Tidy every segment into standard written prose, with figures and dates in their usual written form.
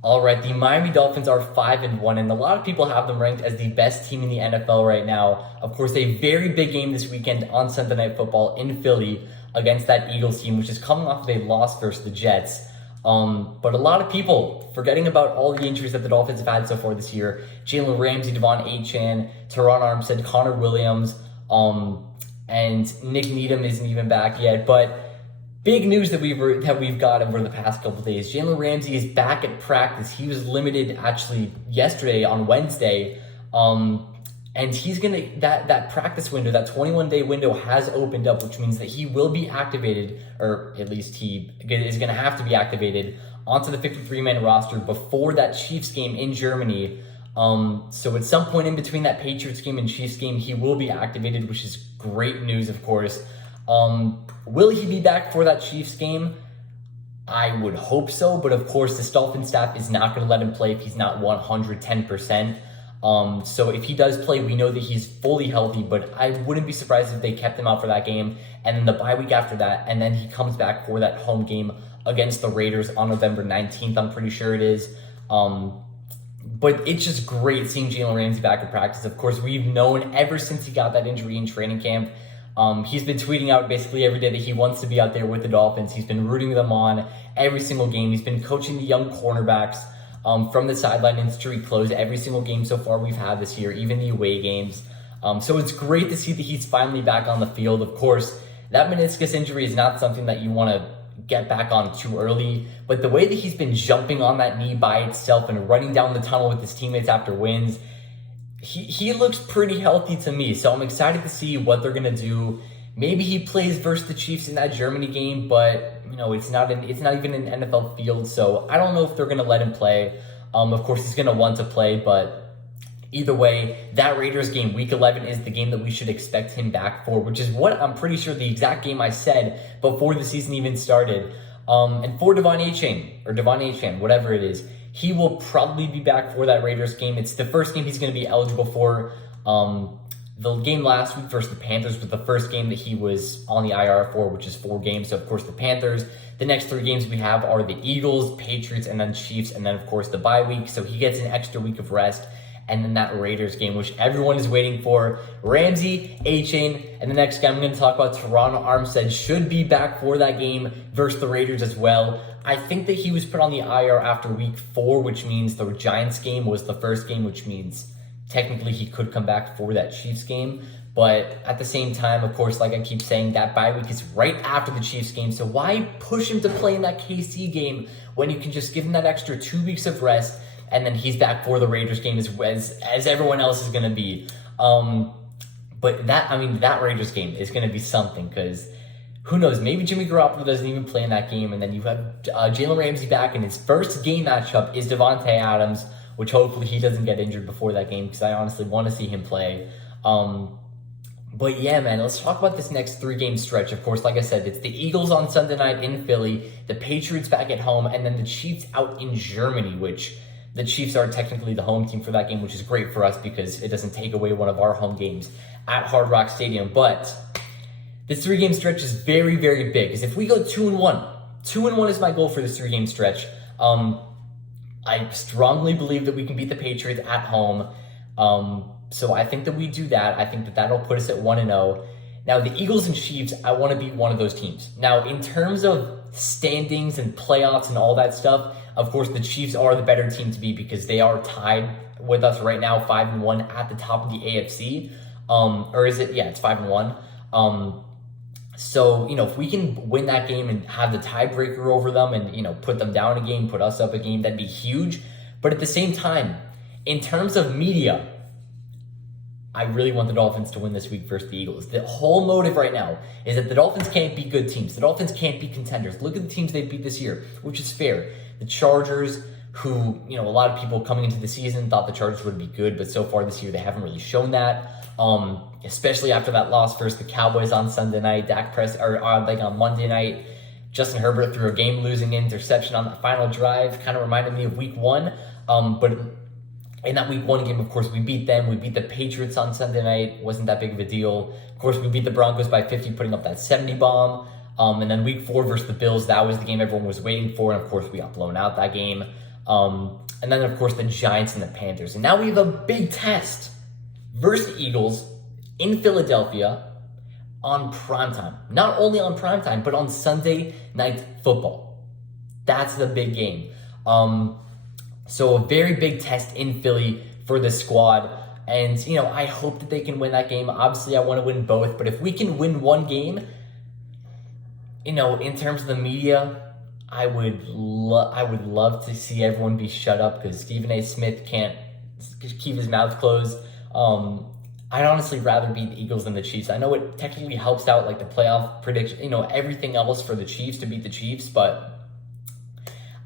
All right, the Miami Dolphins are 5-1, and a lot of people have them ranked as the best team in the NFL right now. Of course, a very big game this weekend on Sunday Night Football in Philly against that Eagles team, which is coming off of a loss versus the Jets. But a lot of people forgetting about all the injuries that the Dolphins have had so far this year. Jalen Ramsey, Achane, Armstead, Connor Williams, and Nick Needham isn't even back yet, but big news that we've got over the past couple of days. Jalen Ramsey is back at practice. He was limited actually yesterday on Wednesday, and he's gonna that practice window, that 21-day window, has opened up, which means that he will be activated, or at least he is gonna have to be activated onto the 53-man roster before that Chiefs game in Germany. So at some point in between that Patriots game and Chiefs game, he will be activated, which is great news, of course. Will he be back for that Chiefs game? I would hope so, but of course, the Dolphins staff is not going to let him play if he's not 110%. So if he does play, we know that he's fully healthy, but I wouldn't be surprised if they kept him out for that game, and then the bye week after that, and then he comes back for that home game against the Raiders on November 19th, I'm pretty sure it is. But it's just great seeing Jalen Ramsey back in practice. Of course, we've known ever since he got that injury in training camp. He's been tweeting out basically every day that he wants to be out there with the Dolphins. He's been rooting them on every single game. He's been coaching the young cornerbacks from the sideline in street clothes every single game so far we've had this year, even the away games. So it's great to see that he's finally back on the field. Of course, that meniscus injury is not something that you want to get back on too early, but the way that he's been jumping on that knee by itself and running down the tunnel with his teammates after wins, he looks pretty healthy to me, so I'm excited to see what they're gonna do. Maybe he plays versus the Chiefs in that Germany game, but it's not even an NFL field, so I don't know if they're gonna let him play. Of course, he's gonna want to play, but either way, that Raiders game, Week 11, is the game that we should expect him back for, which is what I'm pretty sure the exact game I said before the season even started. And for Achane, whatever it is, he will probably be back for that Raiders game. It's the first game he's going to be eligible for. The game last week versus the Panthers was the first game that he was on the IR for, which is 4 games. So, of course, the Panthers. The next 3 games we have are the Eagles, Patriots, and then Chiefs, and then, of course, the bye week. So he gets an extra week of rest. And then that Raiders game, which everyone is waiting for. Ramsey, Achane, and the next guy I'm going to talk about, Armstead, should be back for that game versus the Raiders as well. I think that he was put on the IR after week 4, which means the Giants game was the first game, which means technically he could come back for that Chiefs game. But at the same time, of course, like I keep saying, that bye week is right after the Chiefs game. So why push him to play in that KC game when you can just give him that extra 2 weeks of rest, and then he's back for the Raiders game as everyone else is going to be. But that Raiders game is going to be something, because who knows, maybe Jimmy Garoppolo doesn't even play in that game, and then you have Jalen Ramsey back, and his first game matchup is Devontae Adams, which hopefully he doesn't get injured before that game, because I honestly want to see him play. But yeah, man, let's talk about this next 3-game stretch. Of course, like I said, it's the Eagles on Sunday night in Philly, the Patriots back at home, and then the Chiefs out in Germany, which the Chiefs are technically the home team for that game, which is great for us because it doesn't take away one of our home games at Hard Rock Stadium. But this 3-game stretch is very, very big, because if we go 2-1, 2-1 is my goal for this 3-game stretch. I strongly believe that we can beat the Patriots at home. So I think that we do that. I think that that'll put us at 1-0. Now, the Eagles and Chiefs, I want to beat one of those teams. Now, in terms of standings and playoffs and all that stuff, of course, the Chiefs are the better team to beat because they are tied with us right now, 5-1 at the top of the AFC. Or is it? Yeah, it's 5-1. So, if we can win that game and have the tiebreaker over them and, put them down a game, put us up a game, that'd be huge. But at the same time, in terms of media, I really want the Dolphins to win this week versus the Eagles. The whole motive right now is that the Dolphins can't beat good teams. The Dolphins can't beat contenders. Look at the teams they beat this year, which is fair. The Chargers, who, a lot of people coming into the season thought the Chargers would be good, but so far this year they haven't really shown that. Especially after that loss versus the Cowboys on Sunday night, on Monday night, Justin Herbert threw a game-losing interception on the final drive, kind of reminded me of Week 1. But in that Week 1 game, of course, we beat them. We beat the Patriots on Sunday night. Wasn't that big of a deal. Of course, we beat the Broncos by 50, putting up that 70 bomb. And then Week 4 versus the Bills, that was the game everyone was waiting for. And, of course, we got blown out that game. And then, of course, the Giants and the Panthers. And now we have a big test versus the Eagles in Philadelphia on primetime. Not only on primetime, but on Sunday Night Football. That's the big game. So a very big test in Philly for the squad. And, I hope that they can win that game. Obviously, I want to win both. But if we can win one game, in terms of the media, I would love to see everyone be shut up because Stephen A. Smith can't keep his mouth closed. I'd honestly rather beat the Eagles than the Chiefs. I know it technically helps out like the playoff prediction, everything else for the Chiefs to beat the Chiefs, but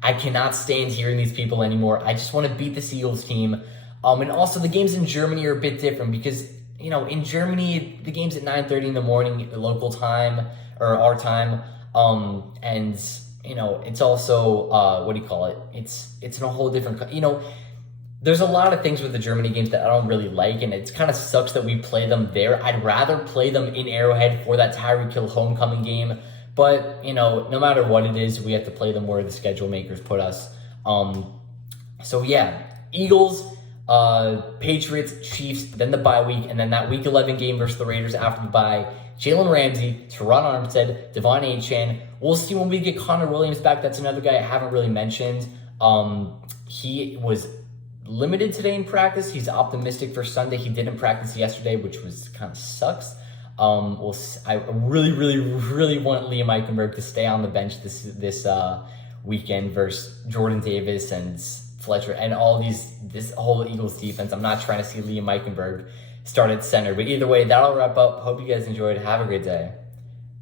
I cannot stand hearing these people anymore. I just want to beat this Eagles team. And also the games in Germany are a bit different because, in Germany, the game's at 9:30 in the morning, local time or our time. And it's also, It's in a whole different, there's a lot of things with the Germany games that I don't really like, and it kind of sucks that we play them there. I'd rather play them in Arrowhead for that Tyreek Hill homecoming game, but, no matter what it is, we have to play them where the schedule makers put us. So yeah, Eagles, Patriots, Chiefs, then the bye week, and then that Week 11 game versus the Raiders after the bye. Jalen Ramsey, Teron Armstead, Achane. We'll see when we get Connor Williams back. That's another guy I haven't really mentioned. He was limited today in practice. He's optimistic for Sunday. He didn't practice yesterday, which was kind of sucks. I really, really, really want Liam Eichenberg to stay on the bench this weekend versus Jordan Davis and Fletcher and this whole Eagles defense. I'm not trying to see Liam Eichenberg start at center, but either way, that'll wrap up. Hope you guys enjoyed. Have a great day.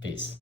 Peace.